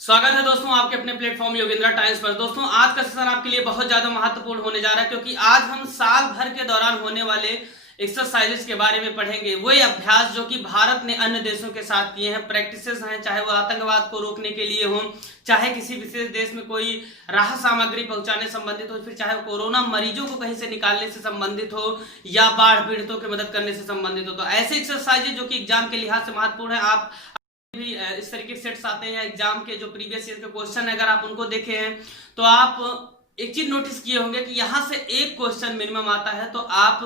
स्वागत है दोस्तों आपके अपने प्लेटफॉर्म योगेंद्र टाइम्स पर। दोस्तों आज का सेशन आपके लिए बहुत ज्यादा महत्वपूर्ण होने जा रहा है, क्योंकि आज हम साल भर के दौरान होने वाले एक्सरसाइजेस के बारे में पढ़ेंगे। वही अभ्यास जो कि भारत ने अन्य देशों के साथ किए हैं, प्रैक्टिसेस हैं, चाहे वो आतंकवाद को रोकने के लिए हो, चाहे किसी विशेष देश में कोई राहत सामग्री पहुंचाने संबंधित हो, फिर चाहे कोरोना मरीजों को कहीं से निकालने से संबंधित हो या बाढ़ पीड़ितों की मदद करने से संबंधित हो। तो ऐसे एक्सरसाइजेज जो कि एग्जाम के लिहाज से महत्वपूर्ण है, आप भी इस तरीके के सेट्स आते हैं एग्जाम के, जो प्रीवियस ईयर के क्वेश्चन है अगर आप उनको देखे हैं तो आप एक चीज नोटिस किए होंगे कि यहां से एक क्वेश्चन मिनिमम आता है, तो आप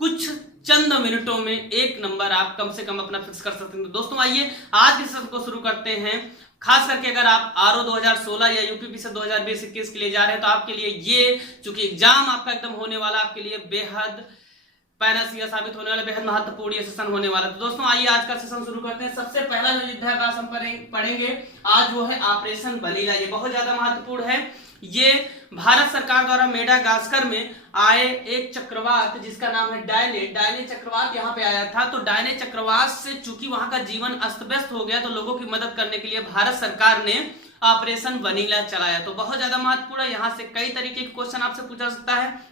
कुछ चंद मिनटों में एक नंबर आप कम से कम अपना फिक्स कर सकते हैं। तो दोस्तों आइए आज के सेशन को शुरू करते हैं। खास करके अगर आप आरओ 2016 या यूपीपीसी 2020-21 के लिए जा रहे हैं तो आपके लिए ये, चूंकि एग्जाम आपका एकदम होने वाला, आपके लिए बेहद पैनासिया साबित होने वाला, बेहद महत्वपूर्ण ये सेशन होने वाला। तो दोस्तों आइए आज का सेशन शुरू करते हैं। सबसे पहला जो युद्धाभ्यास हम पढ़ेंगे आज वो है ऑपरेशन बनीला। ये बहुत ज्यादा महत्वपूर्ण है। ये भारत सरकार द्वारा मेडागास्कर में आए एक चक्रवात जिसका नाम है डायने चक्रवात यहाँ पे आया था। तो डायने चक्रवात से चूंकि वहां का जीवन अस्त व्यस्त हो गया, तो लोगों की मदद करने के लिए भारत सरकार ने ऑपरेशन बनीला चलाया। तो बहुत ज्यादा महत्वपूर्ण है। यहाँ से कई तरीके के क्वेश्चन आपसे पूछा सकता है।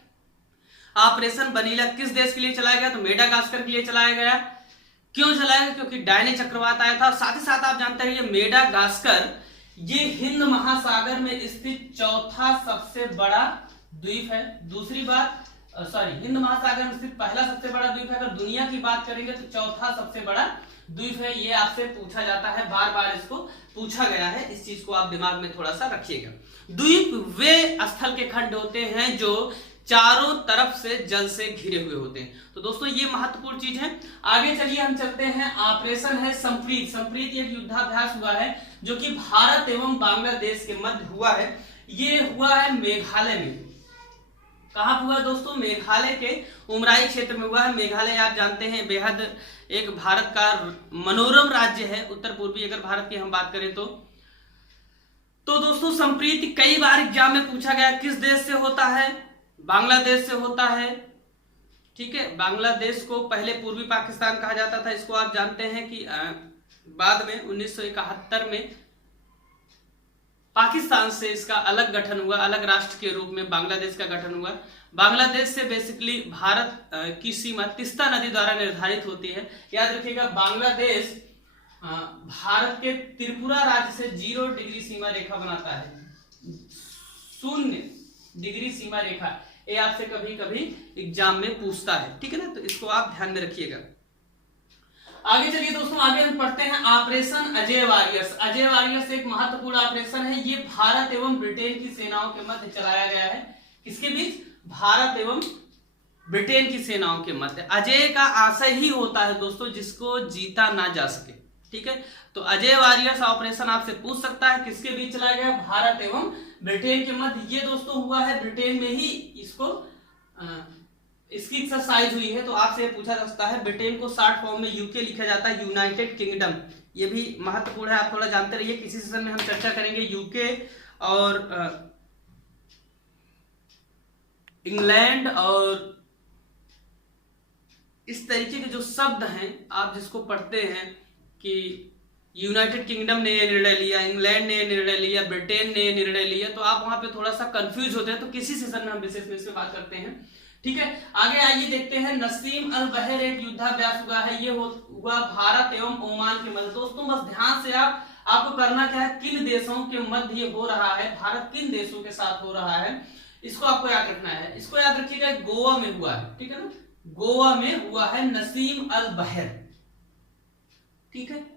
ऑपरेशन बनीला किस देश के लिए चलाया गया? तो मेडागास्कर के लिए चलाया गया। क्यों चलाया गया? क्योंकि डायने चक्रवात आया था। साथ ही साथ आप जानते हैं ये मेडागास्कर ये हिंद महासागर में स्थित चौथा सबसे बड़ा द्वीप है। दूसरी बात, हिंद महासागर में स्थित पहला सबसे बड़ा द्वीप है। अगर दुनिया की बात करेंगे तो चौथा सबसे बड़ा द्वीप है। ये आपसे पूछा जाता है, बार बार इसको पूछा गया है, इस चीज को आप दिमाग में थोड़ा सा रखिएगा। द्वीप वे स्थल के खंड होते हैं जो चारों तरफ से जल से घिरे हुए होते हैं। तो दोस्तों ये महत्वपूर्ण चीज है। आगे चलिए हम चलते हैं। ऑपरेशन है संप्रीत। संप्रीत एक युद्धाभ्यास हुआ है जो कि भारत एवं बांग्लादेश के मध्य हुआ है। ये हुआ है मेघालय में। कहां हुआ दोस्तों? मेघालय के उमराई क्षेत्र में हुआ है। मेघालय आप जानते हैं बेहद एक भारत का मनोरम राज्य है, उत्तर पूर्वी अगर भारत की हम बात करें तो दोस्तों संप्रीत कई बार एग्जाम में पूछा गया। किस देश से होता है? बांग्लादेश से होता है। ठीक है, बांग्लादेश को पहले पूर्वी पाकिस्तान कहा जाता था। इसको आप जानते हैं कि बाद में 1971 में पाकिस्तान से इसका अलग गठन हुआ, अलग राष्ट्र के रूप में बांग्लादेश का गठन हुआ। बांग्लादेश से बेसिकली भारत की सीमा तिस्ता नदी द्वारा निर्धारित होती है। याद रखिएगा, बांग्लादेश भारत के त्रिपुरा राज्य से 0 डिग्री सीमा रेखा बनाता है, 0 डिग्री सीमा रेखा। ये आपसे कभी कभी एग्जाम में पूछता है, ठीक है ना, तो इसको आप ध्यान में रखिएगा। आगे चलिए दोस्तों, आगे हम पढ़ते हैं operation Ajay warriors. Ajay warriors एक महत्वपूर्ण ऑपरेशन है। ये भारत एवं ब्रिटेन की सेनाओं के मध्य चलाया गया है। किसके बीच? भारत एवं ब्रिटेन की सेनाओं के मध्य। अजय का आशय ही होता है दोस्तों जिसको जीता ना जा सके, ठीक है। तो अजय वॉरियर्स ऑपरेशन आपसे पूछ सकता है किसके बीच चलाया गया? भारत एवं ब्रिटेन के मध्य। ये दोस्तों हुआ है ब्रिटेन में ही, इसकी एक्सरसाइज हुई है। तो आपसे पूछा जा सकता है। ब्रिटेन को शॉर्ट फॉर्म में यूके लिखा जाता है, यूनाइटेड किंगडम। ये भी महत्वपूर्ण है, आप थोड़ा जानते रहिए। किसी सेशन में हम चर्चा करेंगे यूके और इंग्लैंड और इस तरीके के जो शब्द हैं आप जिसको पढ़ते हैं कि यूनाइटेड किंगडम ने यह निर्णय लिया, इंग्लैंड ने यह निर्णय लिया, ब्रिटेन ने यह निर्णय लिया, तो आप वहां पे थोड़ा सा कंफ्यूज होते हैं। तो किसी सेशन में हम विशेष में इस पे बात करते हैं, ठीक है। आगे आइए देखते हैं। नसीम अल बहर एक युद्धाभ्यास हुआ है। ये हुआ भारत एवं ओमान के मध्य। दोस्तों बस ध्यान से आपको करना क्या है, किन देशों के मध्य ये हो रहा है, भारत किन देशों के साथ हो रहा है, इसको आपको याद रखना है। इसको याद रखिएगा, गोवा में हुआ है, ठीक है ना, गोवा में हुआ है नसीम अल बहर, ठीक है।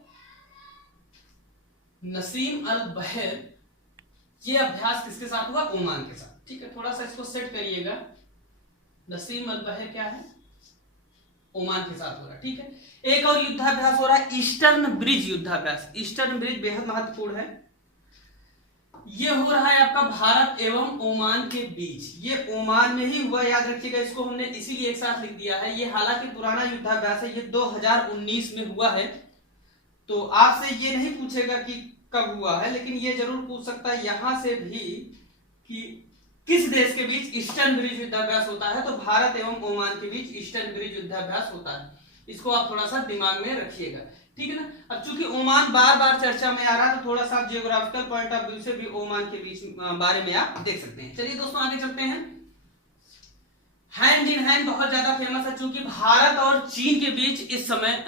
नसीम अल बहर ये अभ्यास किसके साथ हुआ? ओमान के साथ, ठीक है। थोड़ा सा इसको सेट करिएगा। नसीम अल बहर क्या है? ओमान के साथ हो रहा है, ठीक है। एक और युद्धाभ्यास हो रहा है ईस्टर्न ब्रिज युद्धाभ्यास। ईस्टर्न ब्रिज बेहद महत्वपूर्ण है। ये हो रहा है आपका भारत एवं ओमान के बीच। ये ओमान में ही हुआ, याद रखिएगा। इसको हमने इसीलिए एक साथ लिख दिया है। ये हालांकि पुराना युद्धाभ्यास है, ये 2019 में हुआ है। तो आपसे ये नहीं पूछेगा कि कब हुआ है, लेकिन ये जरूर पूछ सकता है यहां से भी कि किस देश के बीच ईस्टर्न ब्रिज युद्धाभ्यास होता है। तो भारत एवं ओमान के बीच ईस्टर्न ब्रिज युद्धाभ्यास होता है। इसको आप थोड़ा सा दिमाग में रखिएगा। ठीक है ना। अब चूंकि ओमान बार बार चर्चा में आ रहा है तो थोड़ा सा जियोग्राफिकल पॉइंट ऑफ व्यू से भी ओमान के बीच बारे में आप देख सकते हैं। चलिए दोस्तों आगे चलते हैं। हैंड इन हैंड बहुत ज्यादा फेमस है, चूंकि भारत और चीन के बीच इस समय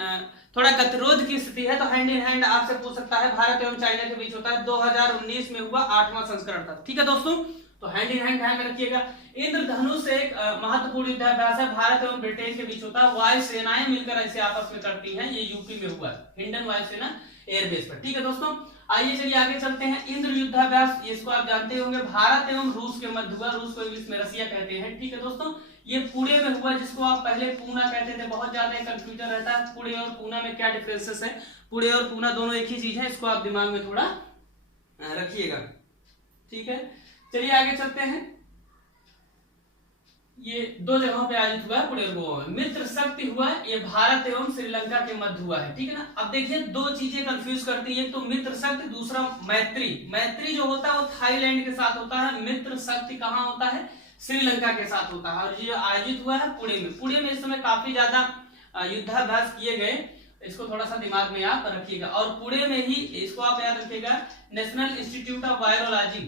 थोड़ा गतिरोध की स्थिति है, तो हैंड इन हैंड आपसे पूछ सकता है भारत एवं चाइना के बीच होता है। 2019 में हुआ 8वां संस्करण था। ठीक है दोस्तों, तो हैंड इन हैंड ध्यान में रखिएगा। इंद्रधनुष एक महत्वपूर्ण युद्धाभ्यास है, भारत एवं ब्रिटेन के बीच होता है। वायु सेनाएं मिलकर ऐसे आपस में करती हैं, ये यूपी में हुआ है, हिंडन वायुसेना एयरबेस पर। ठीक है दोस्तों, आइए चलिए आगे चलते हैं। इंद्र युद्धाभ्यास, इसको आप जानते होंगे, भारत एवं रूस के मध्य हुआ। रूस को इंग्लिश में रसिया कहते हैं। ठीक है दोस्तों, ये पुणे में हुआ, जिसको आप पहले पूना कहते थे। बहुत ज्यादा कंफ्यूजन रहता है पुणे और पूना में क्या डिफरेंसेस है। पुणे और पूना दोनों एक ही चीज है, इसको आप दिमाग में थोड़ा रखिएगा। ठीक है, चलिए आगे चलते हैं। ये दो जगहों पे आयोजित हुआ है, पुणे और गोवा में। मित्र शक्ति हुआ, ये भारत एवं श्रीलंका के मध्य हुआ है। ठीक है ना। अब देखिए दो चीजें कंफ्यूज करती है, तो मित्र शक्ति, दूसरा मैत्री। मैत्री जो होता है वो थाईलैंड के साथ होता है, मित्र शक्ति कहाँ होता है, श्रीलंका के साथ होता है। और ये आयोजित हुआ है पुणे में। पुणे में इस समय काफी ज्यादा युद्धाभ्यास किए गए, इसको थोड़ा सा दिमाग में आप रखिएगा। और पुणे में ही, इसको आप याद रखिएगा, नेशनल इंस्टीट्यूट ऑफ वायरोलॉजी,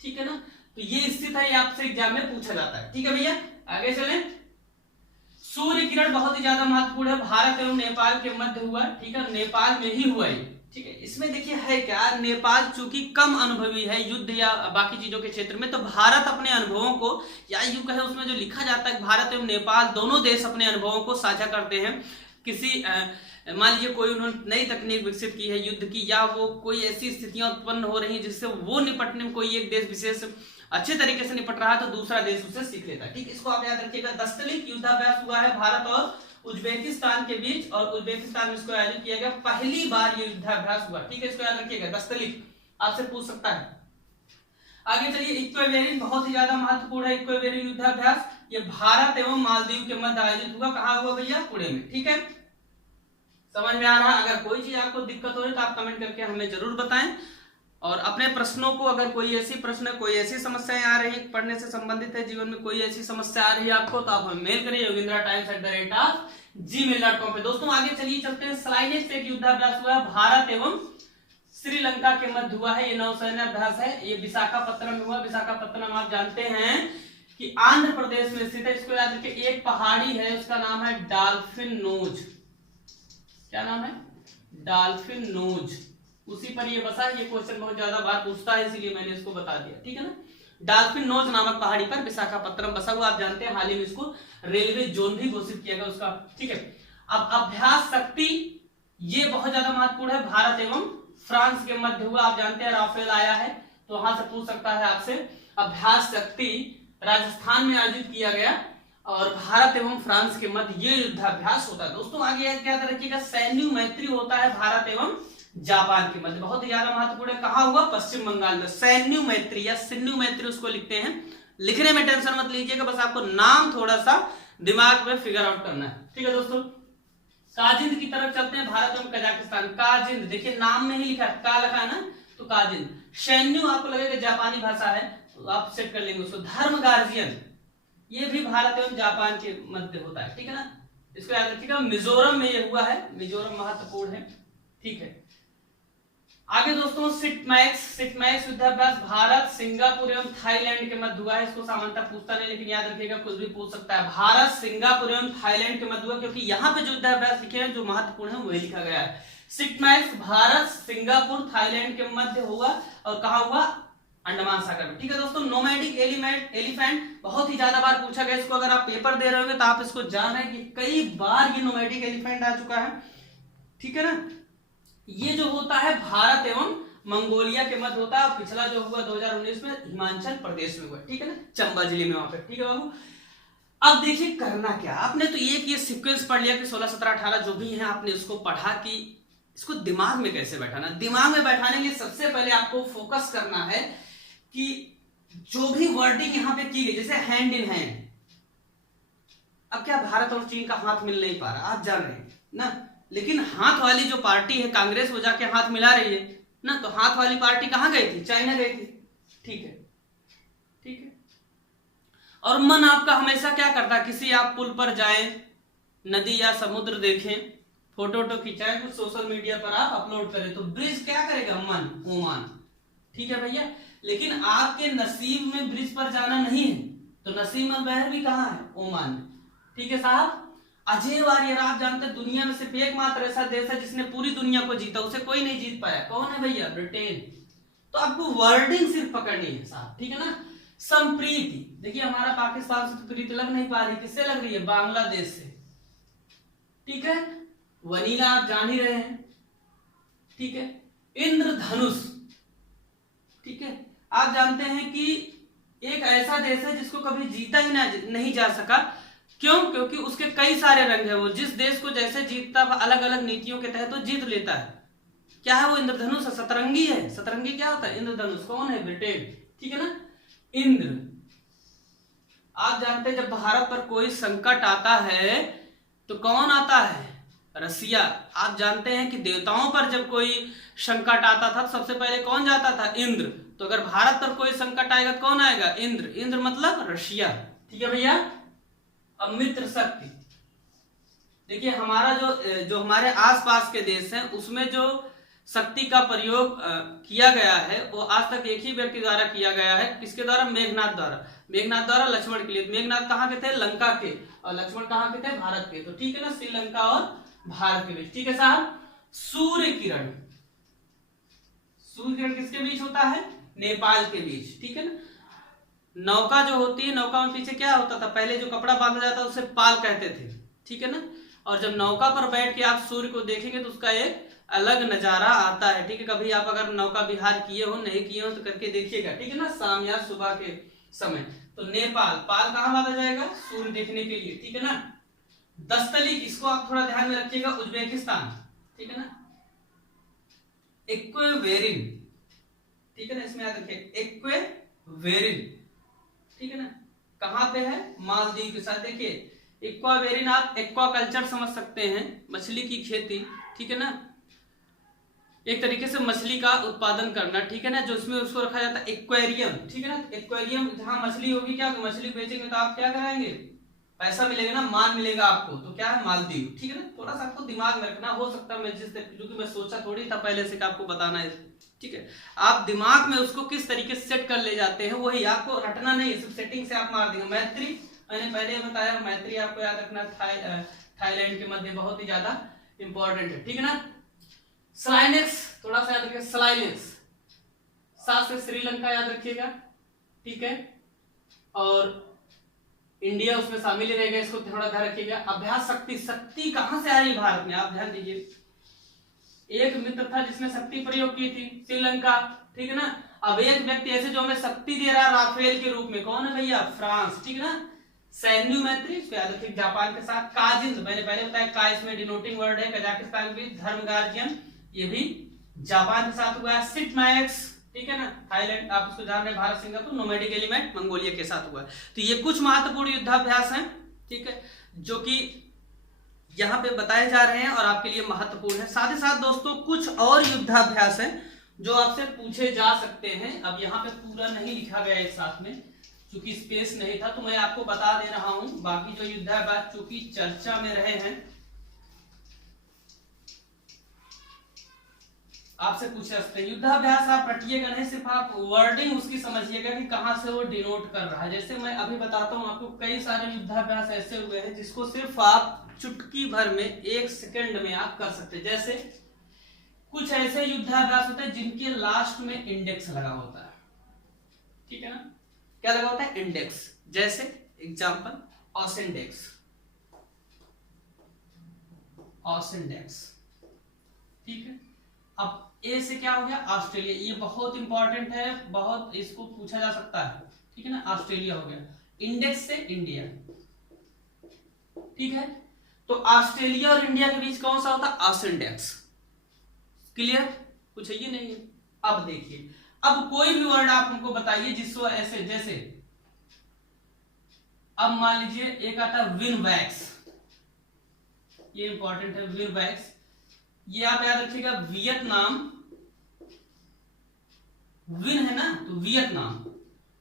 ठीक है ना, तो ये स्थित है, ये आपसे एग्जाम में पूछा जाता है। ठीक है भैया, आगे चलें। सूर्य किरण बहुत ही ज्यादा महत्वपूर्ण है, भारत एवं नेपाल के मध्य हुआ। ठीक है, नेपाल में ही हुआ है। ठीक है, इसमें देखिए है क्या, नेपाल चूंकि कम अनुभवी है युद्ध या बाकी चीजों के क्षेत्र में, तो भारत अपने अनुभवों को, या यूं कहे उसमें जो लिखा जाता है, भारत एवं नेपाल दोनों देश अपने अनुभवों को साझा करते हैं। किसी मान लीजिए कोई उन्होंने नई तकनीक विकसित की है युद्ध की, या वो कोई ऐसी स्थितियां उत्पन्न हो रही हैं जिससे वो निपटने में कोई एक देश विशेष अच्छे तरीके से निपट रहा है, तो दूसरा देश उससे सीख लेता है। ठीक, इसको आप याद रखिएगा। दस्तलिक युद्धाभ्यास हुआ है भारत और उज्बेकिस्तान के बीच, और उज्बेकिस्तान में इसको आयोजित किया गया, पहली बार ये युद्धाभ्यास हुआ। ठीक है, इसको याद रखिएगा, दस्तलिक आपसे पूछ सकता है। आगे चलिए, इक्वेवेरिन बहुत ही ज्यादा महत्वपूर्ण है। इक्वेवेरिन युद्धाभ्यास ये भारत एवं मालदीव के मध्य आयोजित हुआ। कहाँ हुआ भैया, पुणे में। ठीक है, समझ में आ रहा है। अगर कोई चीज आपको दिक्कत हो रही तो आप कमेंट करके हमें जरूर बताएं, और अपने प्रश्नों को, अगर कोई ऐसी प्रश्न, कोई ऐसी समस्याएं आ रही है पढ़ने से संबंधित है, जीवन में कोई ऐसी समस्या आ रही है आपको, तो आप हमें मेल करिए yogendratimes@gmail.com पे। दोस्तों आगे चलिए चलते हैं। स्लाइनेज पे एक युद्धाभ्यास हुआ है, भारत एवं श्रीलंका के मध्य हुआ है। ये नौसैन्य अभ्यास है, ये विशाखापत्तनम में हुआ। विशाखापत्तनम आप जानते हैं कि आंध्र प्रदेश में स्थित है। इसको याद रखिए, एक पहाड़ी है, उसका नाम है डॉल्फिन नोज। क्या नाम है, डॉल्फिन नोज, उसी पर ये बसा है। ये क्वेश्चन बहुत ज्यादा बार पूछता है, इसीलिए मैंने इसको बता दिया। ठीक है ना, डॉल्फिन नोज नामक पहाड़ी पर विशाखापत्तनम बसा हुआ। आप जानते हैं हाल ही में इसको रेलवे जोन भी घोषित किया गया उसका। ठीक है, अब अभ्यास शक्ति, ये बहुत ज्यादा महत्वपूर्ण है, भारत एवं फ्रांस के मध्य हुआ। आप जानते हैं राफेल आया है, तो वहां से पूछ सकता है आपसे। अभ्यास शक्ति राजस्थान में आयोजित किया गया, और भारत एवं फ्रांस के मध्य ये युद्धाभ्यास होता है। दोस्तों आगे क्या रखिएगा, सैन्य मैत्री होता है भारत एवं जापान के मध्य, बहुत ही ज्यादा महत्वपूर्ण है। कहां हुआ, पश्चिम बंगाल में। सैन्य मैत्री या सिन्यू मैत्री उसको लिखते हैं। लिखने में टेंशन मत लीजिएगा, बस आपको नाम थोड़ा सा दिमाग में फिगर आउट करना है। ठीक है दोस्तों, काजिंद की तरफ चलते हैं, भारत एवं कजाकिस्तान। काजिंद देखिए नाम में ही लिखा है, का लिखा है ना, तो काजिंद। सैन्य आपको लगेगा जापानी भाषा है, तो आप सेट कर लेंगे उसको। धर्म गार्जियन, ये भी भारत एवं जापान के मध्य होता है। ठीक है ना, इसको याद रखिएगा। मिजोरम में ये हुआ है, मिजोरम महत्वपूर्ण है। ठीक है, आगे दोस्तों सिटमैक्स युद्धाभ्यास भारत, सिंगापुर एवं थाईलैंड के मध्य हुआ है। इसको सामान्यतः पूछता नहीं, लेकिन याद रखिएगा कुछ भी पूछ सकता है। भारत, सिंगापुर एवं थाईलैंड के मध्य हुआ, क्योंकि यहाँ पे जो युद्धाभ्यास लिखे हैं जो महत्वपूर्ण है वही लिखा गया है। सिटमैक्स भारत, सिंगापुर, थाईलैंड के मध्य हुआ, और कहा हुआ, अंडमान सागर में। ठीक है दोस्तों, नोमैडिक एलिफेंट बहुत ही ज्यादा बार पूछा गया। इसको अगर आप पेपर दे रहे होंगे तो आप इसको जान रहे हैं कि कई बार ये नोमैडिक एलिफेंट आ चुका है। ठीक है ना, ये जो होता है भारत एवं मंगोलिया के मध्य होता है। पिछला जो हुआ 2019 में हिमाचल प्रदेश में हुआ। ठीक है ना, चंबा जिले में, वहां पे। ठीक है बाबू, अब देखिए करना क्या, आपने तो ये सीक्वेंस पढ़ लिया कि 16, 17, 18 जो भी है, आपने उसको पढ़ा कि इसको दिमाग में कैसे बैठाना। दिमाग में बैठाने के लिए सबसे पहले आपको फोकस करना है कि जो भी वर्डिंग यहां पे की गई, जैसे हैंड इन हैंड, अब क्या भारत और चीन का हाथ मिल नहीं पा रहा, आप जान रहे हैं ना, लेकिन हाथ वाली जो पार्टी है कांग्रेस, वो जाके हाथ मिला रही है ना, तो हाथ वाली पार्टी कहां गई थी, चाइना गई थी। ठीक है, ठीक है, और मन आपका हमेशा क्या करता है, किसी आप पुल पर जाएं, नदी या समुद्र देखें, फोटो वोटो खिंचाए, कुछ सोशल मीडिया पर आप अपलोड करें, तो ब्रिज क्या करेगा? मन, ओमान। ठीक है भैया, लेकिन आपके नसीब में ब्रिज पर जाना नहीं है, तो नसीम अल बहर भी कहाँ है? ओमान में। ठीक है साहब। अजय वारियर, आप जानते हैं दुनिया में सिर्फ एकमात्र ऐसा देश है जिसने पूरी दुनिया को जीता, उसे कोई नहीं जीत पाया। कौन है भैया? ब्रिटेन। तो आपको वर्डिंग सिर्फ पकड़नी है साहब, ठीक है ना। संप्रीति, देखिए हमारा पाकिस्तान से तो प्रीति लग नहीं पा रही, किससे लग रही है? बांग्लादेश से। ठीक है। वनीला आप जान ही रहे हैं। ठीक है। इंद्रधनुष, ठीक है, आप जानते हैं कि एक ऐसा देश है जिसको कभी जीता ही नहीं जा सका। क्यों? क्योंकि उसके कई सारे रंग है, वो जिस देश को जैसे जीतता अलग अलग नीतियों के तहत तो जीत लेता है। क्या है वो? इंद्रधनुष है, सतरंगी है। सतरंगी क्या होता है? इंद्रधनुष। कौन है? ब्रिटेन। ठीक है ना। इंद्र, आप जानते हैं जब भारत पर कोई संकट आता है तो कौन आता है? रसिया। आप जानते हैं कि देवताओं पर जब कोई संकट आता था तो सबसे पहले कौन जाता था? इंद्र। तो अगर भारत पर कोई संकट आएगा तो कौन आएगा? इंद्र। इंद्र मतलब रशिया। ठीक है भैया। अब मित्र शक्ति, देखिए हमारा जो हमारे आसपास के देश हैं उसमें जो शक्ति का प्रयोग किया गया है वो आज तक एक ही व्यक्ति द्वारा किया गया है। किसके द्वारा? मेघनाथ द्वारा। मेघनाथ द्वारा लक्ष्मण के लिए। मेघनाथ कहाँ के थे? लंका के। और लक्ष्मण कहाँ के थे? भारत के। तो ठीक है ना, श्रीलंका और भारत के बीच। ठीक है साहब। सूर्य किरण, सूर्य किरण किसके बीच होता है? नेपाल के बीच। ठीक है ना। नौका जो होती है, नौका में पीछे क्या होता था? पहले जो कपड़ा बांधा जाता था उसे पाल कहते थे। ठीक है ना। और जब नौका पर बैठ के आप सूर्य को देखेंगे तो उसका एक अलग नजारा आता है। ठीक है। कभी आप अगर नौका विहार किए हो, नहीं किए हो तो करके देखिएगा। ठीक है ना, शाम या सुबह के समय। तो नेपाल, पाल कहां बांधा जाएगा? सूर्य देखने के लिए। ठीक है ना। दस्तलिक, इसको आप थोड़ा ध्यान में रखिएगा, उज्बेकिस्तान। ठीक है ना। एक्वेवेरिन, ठीक है ना, इसमें याद रखिए एक्वेवेरिन। ठीक है ना, कहां पे है? मालदीव के साथ। देखिए एक्वावेरिन, आप एक्वाकल्चर समझ सकते हैं, मछली की खेती। ठीक है ना, एक तरीके से मछली का उत्पादन करना। ठीक है ना, जो इसमें उसको रखा जाता है एक्वेरियम। ठीक है ना, एक्वेरियम जहां मछली होगी, क्या मछली बेचेंगे तो आप क्या कराएंगे? पैसा मिलेगा ना, मान मिलेगा आपको। तो क्या है? मालदीव। ठीक है ना, थोड़ा सा आपको दिमाग में रखना। हो सकता है मैं क्योंकि मैं सोचा थोड़ी था पहले से आपको बताना है। ठीक है, आप दिमाग में उसको किस तरीके से सेट कर ले जाते हैं वही आपको रटना नहीं, सिर्फ सेटिंग से आप मार देंगे। मैत्री, मैंने पहले बताया, मैत्री आपको याद रखना। थाईलैंड के मध्य बहुत ही ज्यादा इंपॉर्टेंट है। ठीक है ना। स्लाइनेक्स, थोड़ा सा याद रखिए, स्लाइनेक्स। साथ से श्रीलंका याद रखिएगा। ठीक है, और इंडिया उसमें शामिल रहेगा, इसको थोड़ा ध्यान रखिएगा। अभ्यास शक्ति, शक्ति कहां से आ रही भारत में? आप ध्यान दीजिए, एक मित्र था जिसने शक्ति प्रयोग की थी, श्रीलंका। ठीक है ना। अब एक व्यक्ति ऐसे जो हमें शक्ति दे रहा है राफेल के रूप में, कौन है भैया? फ्रांस। ठीक है ना। सैन्यू मैत्री, इसको याद रखिए, जापान के साथ। काजिंद, मैंने पहले बताया, का इसमें डिनोटिंग वर्ड है। कजाकिस्तान के बीच। धर्मगार्जियन, ये भी जापान के साथ हुआ है। सिटमैक्स, ठीक है ना, थाईलैंड, आप उसको जान रहे हैं। Bharat Singapore. Nomadic element Mongolia के साथ हुआ है। तो ये कुछ महत्वपूर्ण युद्धाभ्यास हैं, ठीक है, जो कि यहाँ पे बताए जा रहे हैं और आपके लिए महत्वपूर्ण है। साथ ही साथ दोस्तों कुछ और युद्धाभ्यास हैं जो आपसे पूछे जा सकते हैं। अब यहाँ पे पूरा नहीं लिखा गया एक साथ में, चूंकि स्पेस नहीं था, तो मैं आपको बता दे रहा हूं। बाकी जो युद्धाभ्यास चूंकि चर्चा में रहे हैं, आपसे पूछ सकते हैं। युद्धाभ्यास आप रटिएगा नहीं, सिर्फ आप वर्डिंग उसकी समझिएगा कि कहां से वो डिनोट कर रहा है। जैसे मैं अभी बताता हूं आपको, कई सारे युद्धाभ्यास ऐसे हुए हैं जिसको सिर्फ आप चुटकी भर में, एक सेकंड में आप कर सकते हैं। जैसे कुछ ऐसे युद्धाभ्यास होते हैं जिनके लास्ट में इंडेक्स लगा होता है। ठीक है ना, क्या लगा होता है? इंडेक्स। जैसे एग्जांपल ऑसेंडेक्स, ऑसेंडेक्स। ठीक है। अब ए से क्या हो गया? ऑस्ट्रेलिया। ये बहुत इंपॉर्टेंट है, बहुत इसको पूछा जा सकता है। ठीक है ना, ऑस्ट्रेलिया हो गया। इंडेक्स से इंडिया। ठीक है, तो ऑस्ट्रेलिया और इंडिया के बीच कौन सा होता है? ऑसेंडेक्स। क्लियर? कुछ है ये नहीं है। अब देखिए, अब कोई भी वर्ड आप हमको बताइए जिसको ऐसे, जैसे अब मान लीजिए एक आता है विनवैक्स, ये इंपॉर्टेंट है, विनवैक्स। ये आप याद रखिएगा, वियतनाम, विन है ना, तो वियतनाम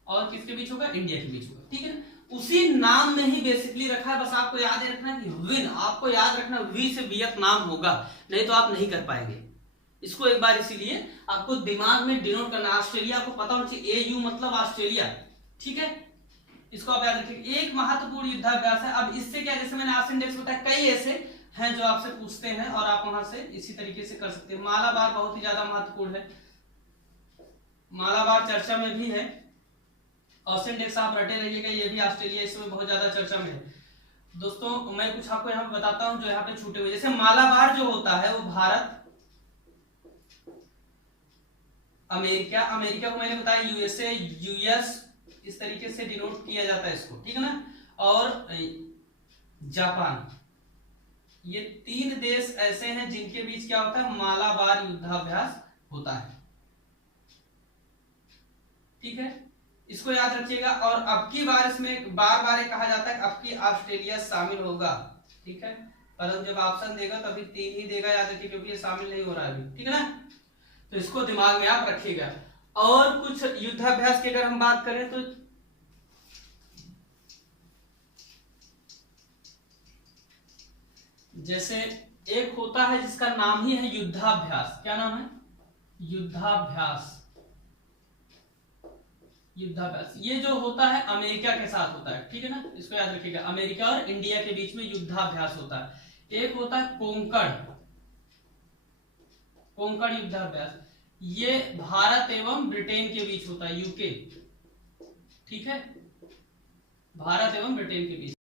और किसके बीच होगा? इंडिया के बीच होगा। ठीक है ना, उसी नाम में ही बेसिकली रखा है। बस आपको याद रखना कि विन, आपको याद रखना वी से वियतनाम होगा, नहीं तो आप नहीं कर पाएंगे इसको। एक बार इसीलिए आपको दिमाग में डिनोट करना। ऑस्ट्रेलिया को पता होना चाहिए, AU मतलब ऑस्ट्रेलिया, ठीक है, इसको आप याद रखिए। एक महत्वपूर्ण युद्धाभ्यास है। अब इससे क्या, जैसे मैंने आर्सन डेक्स बताया, कई ऐसे हैं जो आपसे पूछते हैं और आप वहां से इसी तरीके से कर सकते हैं। मालाबार बहुत ही ज्यादा महत्वपूर्ण है, मालाबार चर्चा में भी है। आर्सन डेक्स आप रटे रहिएगा, ये भी ऑस्ट्रेलिया इसमें बहुत ज्यादा चर्चा में है। दोस्तों मैं कुछ आपको यहाँ बताता हूँ जो यहाँ पे छूटे हुए, जैसे मालाबार जो होता है वो भारत, अमेरिका, अमेरिका को मैंने बताया USA, US, इस तरीके से डिनोट किया जाता है इसको, ठीक है ना, और जापान, ये 3 देश ऐसे हैं जिनके बीच क्या होता है, मालाबार युद्धाभ्यास होता है, ठीक है, इसको याद रखिएगा। और अब की बार इसमें बार बार कहा जाता है अब की ऑस्ट्रेलिया शामिल होगा, ठीक है, परंतु जब ऑप्शन देगा तो अभी 3 ही देगा, याद रखिए, क्योंकि ये शामिल नहीं हो रहा है अभी, ठीक है ना, तो इसको दिमाग में आप रखिएगा। और कुछ युद्धाभ्यास की अगर हम बात करें तो जैसे एक होता है जिसका नाम ही है युद्धाभ्यास, क्या नाम है, युद्धाभ्यास, युद्धाभ्यास, ये जो होता है अमेरिका के साथ होता है, ठीक है ना, इसको याद रखिएगा, अमेरिका और इंडिया के बीच में युद्धाभ्यास होता है। एक होता है कोंकण, कोंकण युद्धाभ्यास, ये भारत एवं ब्रिटेन के बीच होता है, यूके, ठीक है, भारत एवं ब्रिटेन के बीच,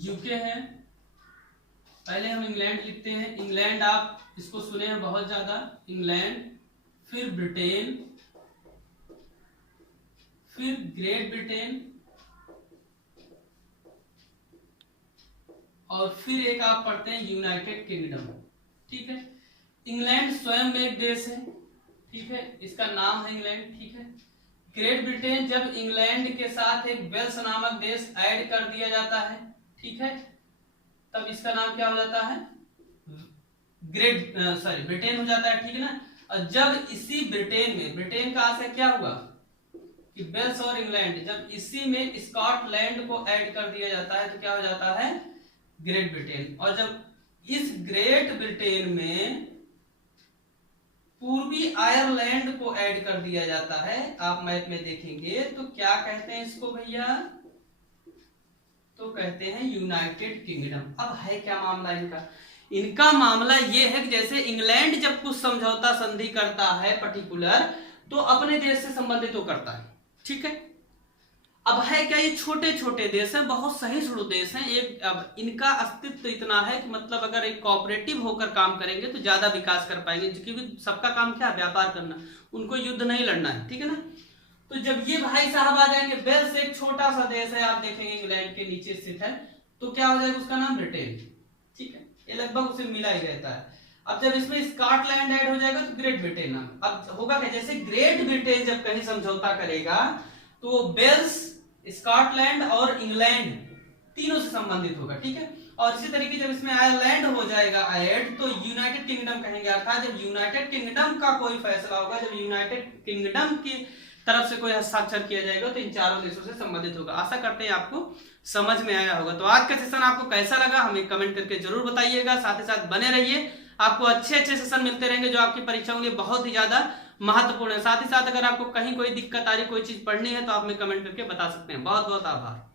यूके है। पहले हम इंग्लैंड लिखते हैं, इंग्लैंड आप इसको सुने हैं बहुत ज्यादा, इंग्लैंड, फिर ब्रिटेन, फिर ग्रेट ब्रिटेन, और फिर एक आप पढ़ते हैं यूनाइटेड किंगडम, ठीक है। इंग्लैंड स्वयं में एक देश है, ठीक है, इसका नाम है इंग्लैंड, ठीक है। ग्रेट ब्रिटेन, जब इंग्लैंड के साथ एक वेल्स नामक देश ऐड कर दिया जाता है, ठीक है, तब इसका नाम क्या हो जाता है, ब्रिटेन हो जाता है, ठीक है ना। और जब इसी ब्रिटेन में, ब्रिटेन का आशय क्या हुआ कि वेल्स और इंग्लैंड, जब इसी में स्कॉटलैंड को ऐड कर दिया जाता है तो क्या हो जाता है, ग्रेट ब्रिटेन। और जब इस ग्रेट ब्रिटेन में पूर्वी आयरलैंड को ऐड कर दिया जाता है, आप मैप में देखेंगे तो क्या कहते हैं इसको भैया, तो कहते हैं यूनाइटेड किंगडम। अब है क्या मामला इनका, इनका मामला ये है कि जैसे इंग्लैंड जब कुछ समझौता संधि करता है पर्टिकुलर, तो अपने देश से संबंधित तो करता है, ठीक है। अब है क्या, ये छोटे छोटे देश हैं, बहुत सहिष्णु देश हैं, एक अब इनका अस्तित्व इतना है कि मतलब अगर एक कोऑपरेटिव होकर काम करेंगे तो ज्यादा विकास कर पाएंगे, क्योंकि सबका काम क्या है, व्यापार करना, उनको युद्ध नहीं लड़ना है, ठीक है ना। तो जब ये भाई साहब आ जाएंगे, वेल्स एक छोटा सा देश है, आप देखेंगे इंग्लैंड के नीचे स्थित है, तो क्या हो जाएगा, उसका नाम ब्रिटेन, ठीक है, ये लगभग उसे मिला ही रहता है। अब जब इसमें स्कॉटलैंड ऐड हो जाएगा तो ग्रेट ब्रिटेन नाम। अब होगा क्या, जैसे ग्रेट ब्रिटेन जब कहीं समझौता करेगा तो वेल्स, स्कॉटलैंड और इंग्लैंड तीनों से संबंधित होगा, ठीक है। और इसी तरीके जब इसमें आयरलैंड हो जाएगा ऐड, तो यूनाइटेड किंगडम कहेंगे, अर्थात जब यूनाइटेड किंगडम का कोई फैसला होगा, जब यूनाइटेड किंगडम की तरफ से कोई हस्ताक्षर किया जाएगा तो इन चारों देशों से संबंधित होगा। आशा करते हैं आपको समझ में आया होगा। तो आज का सेशन आपको कैसा लगा हमें कमेंट करके जरूर बताइएगा, साथ ही साथ बने रहिए, आपको अच्छे अच्छे सेशन मिलते रहेंगे जो आपकी परीक्षाओं के लिए बहुत ही ज्यादा महत्वपूर्ण है। साथ ही साथ अगर आपको कहीं कोई दिक्कत आ रही, कोई चीज पढ़नी है तो आप हमें कमेंट करके बता सकते हैं। बहुत बहुत आभार।